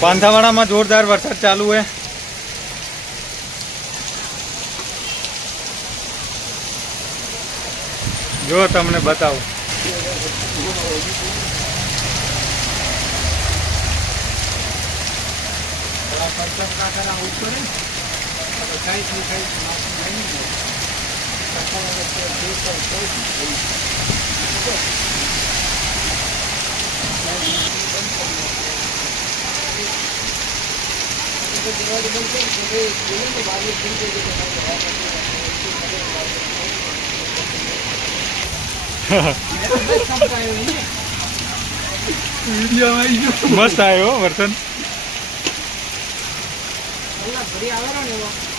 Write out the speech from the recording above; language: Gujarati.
પાંથાવાડામાં જોરદાર વરસાદ ચાલુ હે. જો તમને બતાવું. મસ્ત આવ્યો વર્તન. વરસાદ આવે ને